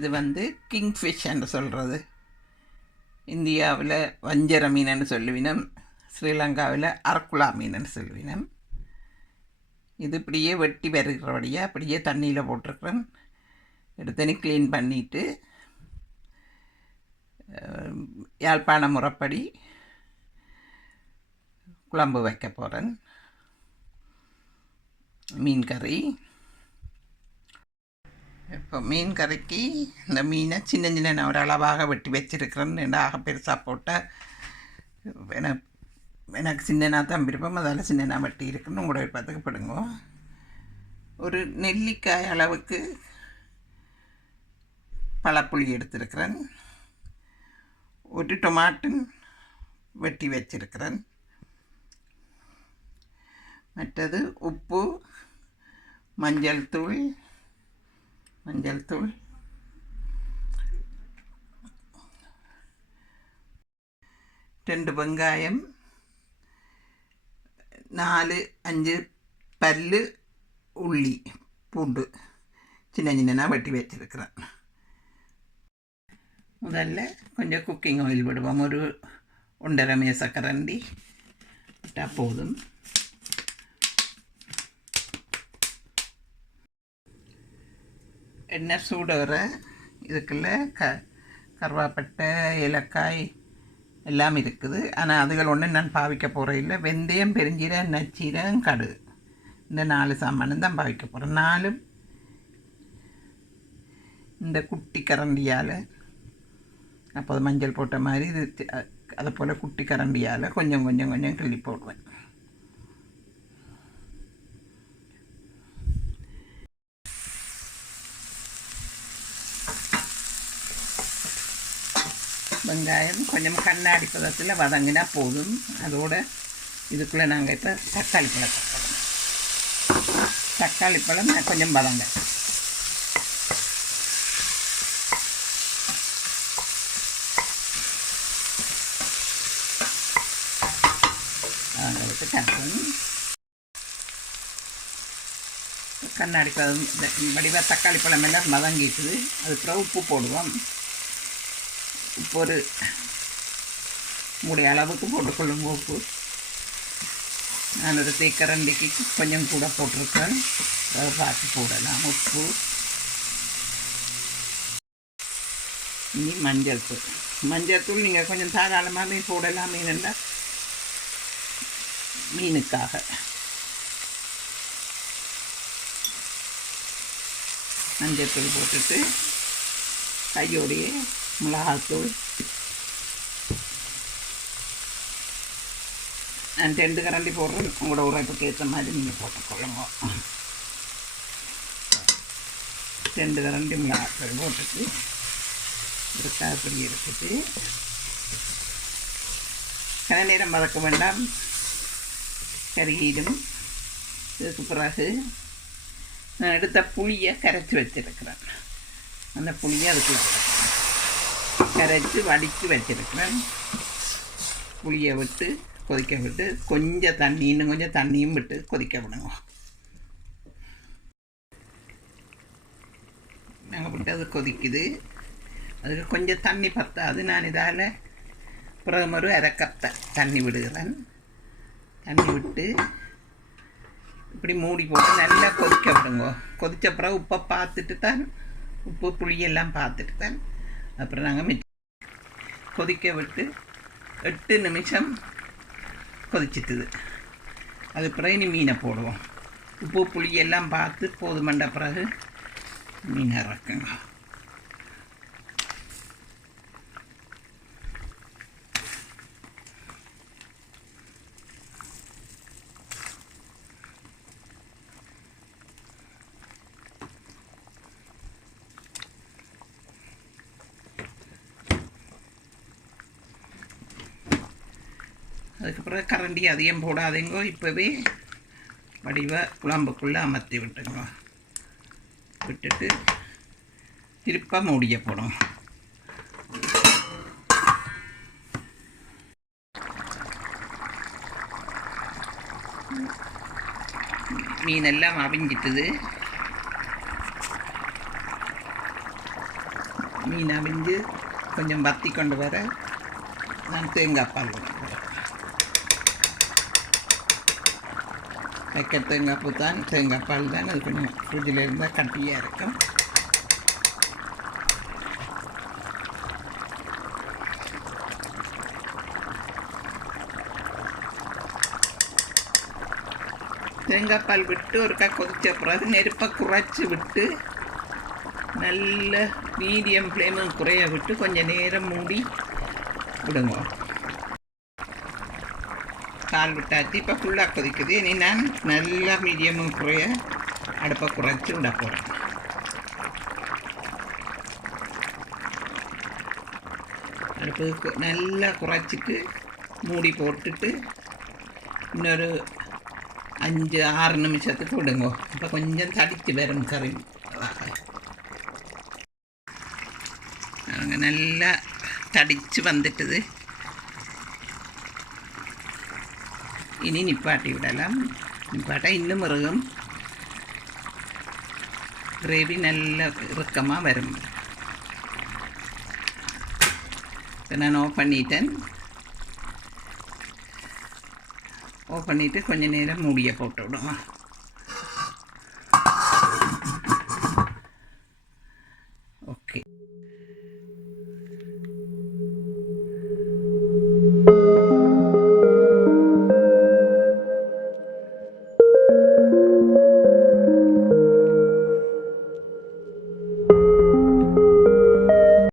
இது வந்து கிங்ஃபிஷ் என்று சொல்கிறது இந்தியாவில் வஞ்சர மீனன்னு சொல்லுவினம் ஸ்ரீலங்காவில் அரக்குலா மீனன்னு சொல்லுவினம். இது இப்படியே வெட்டி வருகிறபடியாக அப்படியே தண்ணியில் போட்டிருக்கிறேன் எடுத்தனி க்ளீன் பண்ணிவிட்டு யாழ்ப்பாண முறைப்படி குழம்பு வைக்க போகிறேன் மீன் கறி. இப்போ மீன் கறிக்கு இந்த மீனை சின்ன சின்ன நான் ஒரு அளவாக வெட்டி வச்சிருக்கிறேன். ரெண்டாக பெருசாக போட்டால் எனக்கு எனக்கு சின்னனாக தான் விருப்பம். அதால் சின்னனாக வெட்டி இருக்குன்னு உங்களோட விருப்பத்துக்கு ஒரு நெல்லிக்காய் அளவுக்கு பழப்புளி எடுத்திருக்கிறேன். ஒரு டொமாட்டன் வெட்டி வச்சிருக்கிறேன். மற்றது உப்பு மஞ்சள் தூள் மஞ்சள் தூள். ரெண்டு வெங்காயம். நாலு அஞ்சு பல்லு உள்ளி பூண்டு. சின்ன சின்னனாக வெட்டி வச்சிருக்கிறேன். முதல்ல கொஞ்சம் குக்கிங் ஆயில் விடுவோம் ஒரு ஒன்றரை மேசக்கரண்டி விட்டால் போதும். எண்ணெய் சூடுற இதுக்குள்ள க கருவாப்பட்டை ஏலக்காய் எல்லாம் இருக்குது. ஆனால் அதுகள் ஒன்றும் நான் பாவிக்க போகிறேன் இல்லை. வெந்தயம் பெருஞ்சீரகம் நச்சீரகம் கடுகு இந்த நாலு சாமானும் தான் பாவிக்க போகிறேன் நாலும் இந்த குட்டி கரண்டியால் அப்போது மஞ்சள் போட்ட மாதிரி இது அதை போல் குட்டி கரண்டியால் கொஞ்சம் கொஞ்சம் கொஞ்சம் கிள்ளி போடுவேன். வெங்காயம் கொஞ்சம் கண்ணாடி பதத்தில் வதங்கினா போதும். அதோட இதுக்குள்ளே நாங்கள் இப்போ தக்காளி பழம் தக்கலாம் தக்காளி பழம் நான் கொஞ்சம் வதங்க வதங்க விட்டு தக்கணும் கண்ணாடி பழம் வடிவாக தக்காளி பழம் எல்லாம் வதங்கிட்டுது அதுக்கப்புறம் உப்பு போடுவோம். இப்போ ஒரு மூடைய அளவுக்கு போட்டுக்கொள்ளும் உப்பு. நான் ஒரு தேக்கரண்டிக்கு கொஞ்சம் கூட போட்டிருக்கேன். அதை பார்த்து போடலாம் உப்பு. இனி மஞ்சள் தூள். மஞ்சள் தூள் நீங்கள் கொஞ்சம் தாராளமாகவே போடலாம். மீனுண்டா மீனுக்காக. மஞ்சள் தூள் போட்டுட்டு கையோடையே மிளகாத்தூள் நான் ரெண்டு கரண்டி போடுறேன் உங்களோட உரைப்புக்கு ஏற்ற மாதிரி நீங்கள் போட்டுக்கொள்ளுங்க ரெண்டு கரண்டி மிளகாத்தூள் போட்டுட்டு ஒரு காய்ப்பொடி எடுத்துட்டு கன நேரம் வதக்க வேண்டாம் கருகிடும் இதுக்கு பிறகு நான் எடுத்த புளியை கரைச்சி வச்சிருக்கிறேன் அந்த புளியை அதுக்குள்ள கரைச்சி வடித்து வச்சிருக்கிறேன். புளியை விட்டு கொதிக்க விட்டு கொஞ்சம் தண்ணி இன்னும் கொஞ்சம் தண்ணியும் விட்டு கொதிக்க விடுங்க. நாங்கள் விட்டு அது கொதிக்குது. அதுக்கு கொஞ்சம் தண்ணி பத்தாது. நான் இதால் பிறகு ஒரு அரைக்கத்த தண்ணி விடுகிறேன். தண்ணி விட்டு இப்படி மூடி போட்டு நல்லா கொதிக்க விடுங்க. கொதித்த பிறகு உப்பை பார்த்துட்டு தான் உப்பு புளியெல்லாம் பார்த்துட்டு தான். அப்புறம் நாங்கள் மிச்சம் கொதிக்க விட்டு எட்டு நிமிஷம் கொதிச்சிட்டுது. அது பிறகு இனி மீனை போடுவோம். உப்பு புளியெல்லாம் பார்த்து போதுமண்ட பிறகு மீனை இறக்குங்க. அதுக்கப்புறம் கரண்டி அதிகம் போடாதீங்க இப்போவே வடிவை குழம்புக்குள்ளே அமர்த்தி விட்டுங்க. விட்டுட்டு திருப்ப மூடிய போடும் மீனெல்லாம் அவிஞ்சிட்டுது. மீன் அவிஞ்சு கொஞ்சம் வத்தி கொண்டு வர நான் தேங்காய் பால் வைக்க தேங்காய் பூ தான் தேங்காய் பால் தான் அது கொஞ்சம் ஃப்ரிட்ஜில் இருந்தால் கட்டியாக இருக்கும் தேங்காய் பால் விட்டு ஒருக்கா கொதிச்ச பிறகு நெருப்பை குறைச்சி விட்டு நல்ல மீடியம் ஃப்ளேமும் குறைய விட்டு கொஞ்சம் நேரம் மூடி விடுங்க பால் விட்டாச்சு. இப்போ ஃபுல்லாக கொதிக்குது. இனி நான் நல்லா மீடியமும் குறைய அடுப்பை குறைச்சி விட போகிறேன் அடுப்பு நல்லா குறைச்சிட்டு மூடி போட்டுட்டு இன்னொரு அஞ்சு ஆறு நிமிஷத்துக்கு விடுங்க. இப்போ கொஞ்சம் தடித்து வரும் கறி. அவங்க நல்லா தடித்து வந்துட்டுது. இனி நிப்பாட்டி விடலாம் நிப்பாட்டா இன்னும் இறுகும் கிரேவி நல்ல இறுக்கமாக வரும் இப்போ நான் ஆஃப் பண்ணிட்டேன் ஆஃப் பண்ணிவிட்டு கொஞ்சம் நேரம் மூடியை போட்டு விடுவோம்